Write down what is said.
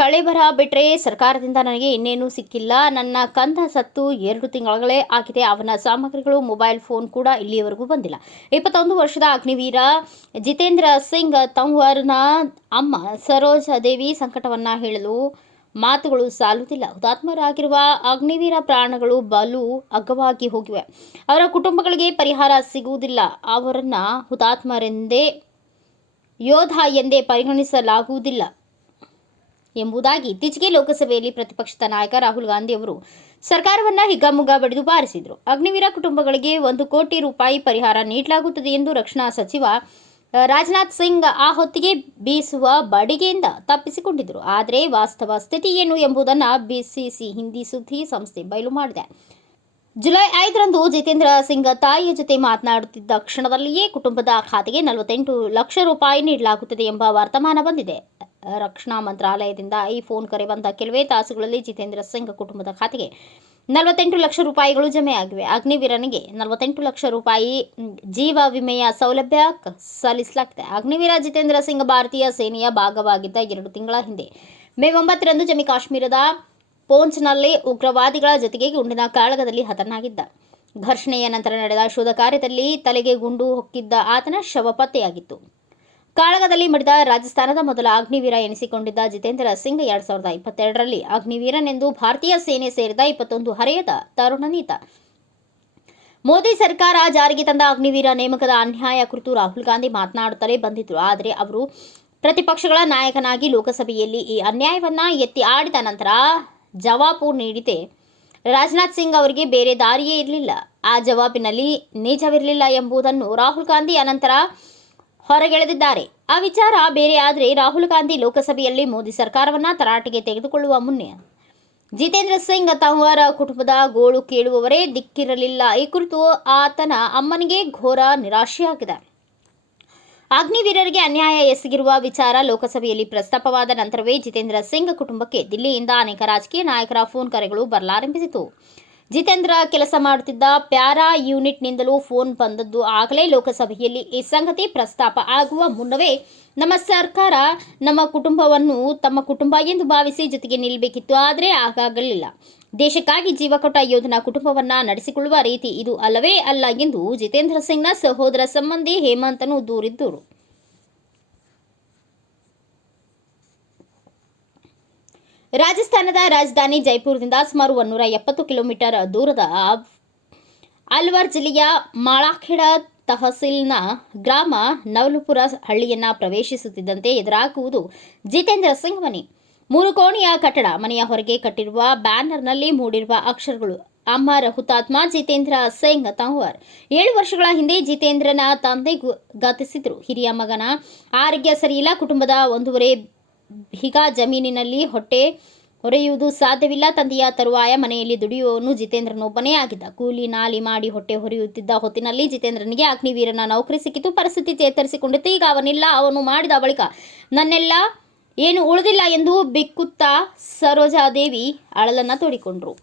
ಮಳೆ ಬಿಟ್ಟರೆ ಸರ್ಕಾರದಿಂದ ನನಗೆ ಇನ್ನೇನೂ ಸಿಕ್ಕಿಲ್ಲ. ನನ್ನ ಕಂದ ಸತ್ತು ಎರಡು ತಿಂಗಳೇ ಆಗಿದೆ. ಅವನ ಸಾಮಗ್ರಿಗಳು, ಮೊಬೈಲ್ ಫೋನ್ ಕೂಡ ಇಲ್ಲಿಯವರೆಗೂ ಬಂದಿಲ್ಲ. ಇಪ್ಪತ್ತೊಂದು ವರ್ಷದ ಅಗ್ನಿವೀರ ಜಿತೇಂದ್ರ ಸಿಂಗ್ ತಂವರ್ನ ಅಮ್ಮ ಸರೋಜ ದೇವಿ ಸಂಕಟವನ್ನ ಹೇಳಲು ಮಾತುಗಳು ಸಾಲುವುದಿಲ್ಲ ಹುತಾತ್ಮರಾಗಿರುವ ಅಗ್ನಿವೀರ ಪ್ರಾಣಗಳು ಬಲು ಅಗ್ಗವಾಗಿ ಹೋಗಿವೆ. ಅವರ ಕುಟುಂಬಗಳಿಗೆ ಪರಿಹಾರ ಸಿಗುವುದಿಲ್ಲ. ಅವರನ್ನು ಹುತಾತ್ಮರೆಂದೇ ಯೋಧ ಎಂದೇ ಪರಿಗಣಿಸಲಾಗುವುದಿಲ್ಲ. ಎಂಬುದಾಗಿ ಇತ್ತೀಚೆಗೆ ಲೋಕಸಭೆಯಲ್ಲಿ ಪ್ರತಿಪಕ್ಷದ ನಾಯಕ ರಾಹುಲ್ ಗಾಂಧಿ ಅವರು ಸರ್ಕಾರವನ್ನ ಹಿಗ್ಗಾಮುಗ್ಗ ಬಡಿದು ಬಾರಿಸಿದರು. ಅಗ್ನಿವೀರ ಕುಟುಂಬಗಳಿಗೆ ಒಂದು ಕೋಟಿ ರೂಪಾಯಿ ಪರಿಹಾರ ನೀಡಲಾಗುತ್ತದೆ ಎಂದು ರಕ್ಷಣಾ ಸಚಿವ ರಾಜನಾಥ್ ಸಿಂಗ್ ಆ ಹೊತ್ತಿಗೆ ಬೀಸುವ ಬಡಿಗೆಯಿಂದ ತಪ್ಪಿಸಿಕೊಂಡಿದ್ದರು ಆದರೆ ವಾಸ್ತವ ಸ್ಥಿತಿ ಏನು ಎಂಬುದನ್ನು ಬಿಸಿಸಿ ಹಿಂದಿ ಸುದ್ದಿ ಸಂಸ್ಥೆ ಬಯಲು ಮಾಡಿದೆ. ಜುಲೈ ಐದರಂದು ಜಿತೇಂದ್ರ ಸಿಂಗ್ ತಾಯಿಯ ಜೊತೆ ಮಾತನಾಡುತ್ತಿದ್ದ ಕ್ಷಣದಲ್ಲಿಯೇ ಕುಟುಂಬದ ಖಾತೆಗೆ ನಲವತ್ತೆಂಟು ಲಕ್ಷ ರೂಪಾಯಿ ನೀಡಲಾಗುತ್ತದೆ ಎಂಬ ವರ್ತಮಾನ ಬಂದಿದೆ. ರಕ್ಷಣಾ ಮಂತ್ರಾಲಯದಿಂದ ಈ ಫೋನ್ ಕರೆ ಬಂದ ಕೆಲವೇ ತಾಸುಗಳಲ್ಲಿ ಜಿತೇಂದ್ರ ಸಿಂಗ್ ಕುಟುಂಬದ ಖಾತೆಗೆ ನಲವತ್ತೆಂಟು ಲಕ್ಷ ರೂಪಾಯಿಗಳು ಜಮೆಯಾಗಿವೆ. ಅಗ್ನಿವೀರನಿಗೆ ನಲವತ್ತೆಂಟು ಲಕ್ಷ ರೂಪಾಯಿ ಜೀವ ವಿಮೆಯ ಸೌಲಭ್ಯ ಸಲ್ಲಿಸಲಾಗಿದೆ ಅಗ್ನಿವೀರ ಜಿತೇಂದ್ರ ಸಿಂಗ್ ಭಾರತೀಯ ಸೇನೆಯ ಭಾಗವಾಗಿದ್ದ ಎರಡು ತಿಂಗಳ ಹಿಂದೆ ಮೇ ಒಂಬತ್ತರಂದು ಜಮ್ಮು ಕಾಶ್ಮೀರದ ಪೋಂಚ್ನಲ್ಲಿ ಉಗ್ರವಾದಿಗಳ ಜೊತೆಗೆ ಗುಂಡಿನ ಕಾಳಗದಲ್ಲಿ ಹತನಾಗಿದ್ದ. ಘರ್ಷಣೆಯ ನಂತರ ನಡೆದ ಶೋಧ ಕಾರ್ಯದಲ್ಲಿ ತಲೆಗೆ ಗುಂಡು ಹೊಕ್ಕಿದ್ದ ಆತನ ಶವ ಪತ್ತೆಯಾಗಿತ್ತು. ಕಾಳಗದಲ್ಲಿ ಮಡಿದ ರಾಜಸ್ಥಾನದ ಮೊದಲ ಅಗ್ನಿವೀರ ಎನಿಸಿಕೊಂಡಿದ್ದ ಜಿತೇಂದ್ರ ಸಿಂಗ್ ಎರಡ್ ಸಾವಿರದ ಇಪ್ಪತ್ತೆರಡರಲ್ಲಿ ಅಗ್ನಿವೀರನೆಂದು ಭಾರತೀಯ ಸೇನೆ ಸೇರಿದ ಇಪ್ಪತ್ತೊಂದು ಹರೆಯದ ತರುಣನೀತ ಮೋದಿ ಸರ್ಕಾರ ಜಾರಿಗೆ ತಂದ ಅಗ್ನಿವೀರ ನೇಮಕದ ಅನ್ಯಾಯ ಕುರಿತು ರಾಹುಲ್ ಗಾಂಧಿ ಮಾತನಾಡುತ್ತಲೇ ಬಂದಿದ್ರು. ಆದರೆ ಅವರು ಪ್ರತಿಪಕ್ಷಗಳ ನಾಯಕನಾಗಿ ಲೋಕಸಭೆಯಲ್ಲಿ ಈ ಅನ್ಯಾಯವನ್ನ ಎತ್ತಿ ಆಡಿದ ನಂತರ ಜವಾಬು ನೀಡಿದೆ. ರಾಜನಾಥ್ ಸಿಂಗ್ ಅವರಿಗೆ ಬೇರೆ ದಾರಿಯೇ ಇರಲಿಲ್ಲ. ಆ ಜವಾಬಿನಲ್ಲಿ ನಿಜವಿರಲಿಲ್ಲ ಎಂಬುದನ್ನು ರಾಹುಲ್ ಗಾಂಧಿ ಅನಂತರ ಹೊರಗೆಳೆದಿದ್ದಾರೆ. ಆ ವಿಚಾರ ಬೇರೆ ಆದರೆ ರಾಹುಲ್ ಗಾಂಧಿ ಲೋಕಸಭೆಯಲ್ಲಿ ಮೋದಿ ಸರ್ಕಾರವನ್ನ ತರಾಟೆಗೆ ತೆಗೆದುಕೊಳ್ಳುವ ಮುನ್ನ ಜಿತೇಂದ್ರ ಸಿಂಗ್ ತಂವರ ಕುಟುಂಬದ ಗೋಳು ಕೇಳುವವರೇ ದಿಕ್ಕಿರಲಿಲ್ಲ. ಈ ಕುರಿತು ಆತನ ಅಮ್ಮನಿಗೆ ಘೋರ ನಿರಾಶೆಯಾಗಿದೆ. ಅಗ್ನಿವೀರರಿಗೆ ಅನ್ಯಾಯ ಎಸಗಿರುವ ವಿಚಾರ ಲೋಕಸಭೆಯಲ್ಲಿ ಪ್ರಸ್ತಾಪವಾದ ನಂತರವೇ ಜಿತೇಂದ್ರ ಸಿಂಗ್ ಕುಟುಂಬಕ್ಕೆ ದಿಲ್ಲಿಯಿಂದ ಅನೇಕ ರಾಜಕೀಯ ನಾಯಕರ ಫೋನ್ ಕರೆಗಳು ಬರಲಾರಂಭಿಸಿತು. ಜಿತೇಂದ್ರ ಕೆಲಸ ಮಾಡುತ್ತಿದ್ದ ಪ್ಯಾರಾ ಯೂನಿಟ್ನಿಂದಲೂ ಫೋನ್ ಬಂದದ್ದು ಆಗಲೇ ಲೋಕಸಭೆಯಲ್ಲಿ. ಈ ಸಂಗತಿ ಪ್ರಸ್ತಾಪ ಆಗುವ ಮುನ್ನವೇ ನಮ್ಮ ಸರ್ಕಾರ ನಮ್ಮ ಕುಟುಂಬವನ್ನು ತಮ್ಮ ಕುಟುಂಬ ಎಂದು ಭಾವಿಸಿ ಜೊತೆಗೆ ನಿಲ್ಲಬೇಕಿತ್ತು ಆದರೆ ಆಗಾಗಲಿಲ್ಲ ದೇಶಕ್ಕಾಗಿ ಜೀವ ಕೊಟ್ಟ ಯೋಧನ ಕುಟುಂಬವನ್ನ ನಡೆಸಿಕೊಳ್ಳುವ ರೀತಿ ಇದು ಅಲ್ಲವೇ ಅಲ್ಲ ಎಂದು ಜಿತೇಂದ್ರ ಸಿಂಗ್ನ ಸಹೋದರ ಸಂಬಂಧಿ ಹೇಮಂತನು ದೂರಿದ್ದರು. ರಾಜಸ್ಥಾನದ ರಾಜಧಾನಿ ಜೈಪುರದಿಂದ ಸುಮಾರು ಒನ್ನೂರ ಎಪ್ಪತ್ತು ಕಿಲೋಮೀಟರ್ ದೂರದ ಅಲ್ವಾರ್ ಜಿಲ್ಲೆಯ ಮಾಳಾಖೇಡ ತಹಸೀಲ್ನ ಗ್ರಾಮ ನವಲುಪುರ ಹಳ್ಳಿಯನ್ನ ಪ್ರವೇಶಿಸುತ್ತಿದ್ದಂತೆ ಎದುರಾಗುವುದು ಜಿತೇಂದ್ರ ಸಿಂಗ್ ಮನೆ. ಮೂರು ಕೋಣೆಯ ಕಟ್ಟಡ ಮನೆಯ ಹೊರಗೆ ಕಟ್ಟಿರುವ ಬ್ಯಾನರ್ನಲ್ಲಿ ಮೂಡಿರುವ ಅಕ್ಷರಗಳು ಅಮರ್ ಹುತಾತ್ಮ ಜಿತೇಂದ್ರ ಸಿಂಗ್ ತಂವರ್ ಏಳು ವರ್ಷಗಳ ಹಿಂದೆ ಜಿತೇಂದ್ರನ ತಂದೆ ಗತಿಸಿದ್ರು. ಹಿರಿಯ ಮಗನ ಆರೋಗ್ಯ ಸರಿಯಿಲ್ಲ ಕುಟುಂಬದ ಒಂದೂವರೆ ಬಿಗ ಜಮೀನಿನಲ್ಲಿ ಹೊಟ್ಟೆ ಹೊರೆಯುವುದು ಸಾಧ್ಯವಿಲ್ಲ. ತಂದೆಯ ತರುವಾಯ ಮನೆಯಲ್ಲಿ ದುಡಿಯುವವನು ಜಿತೇಂದ್ರನೊಬ್ಬನೇ ಆಗಿದ್ದ. ಕೂಲಿ ನಾಲಿ ಮಾಡಿ ಹೊಟ್ಟೆ ಹೊರೆಯುತ್ತಿದ್ದ ಹೊತ್ತಿನಲ್ಲಿ ಜಿತೇಂದ್ರನಿಗೆ ಅಗ್ನಿವೀರನ ನೌಕರಿ ಸಿಕ್ಕಿತು. ಪರಿಸ್ಥಿತಿ ಚೇತರಿಸಿಕೊಂಡಿತ್ತು. ಈಗ ಅವನಿಲ್ಲ. ಅವನು ಮಾಡಿದ ಬಳಿಕ ನನ್ನೆಲ್ಲ ಏನು ಉಳಿದಿಲ್ಲ ಎಂದು ಬಿಕ್ಕುತ್ತಾ ಸರೋಜಾದೇವಿ ಅಳಲನ್ನ ತೋಡಿಕೊಂಡ್ರು.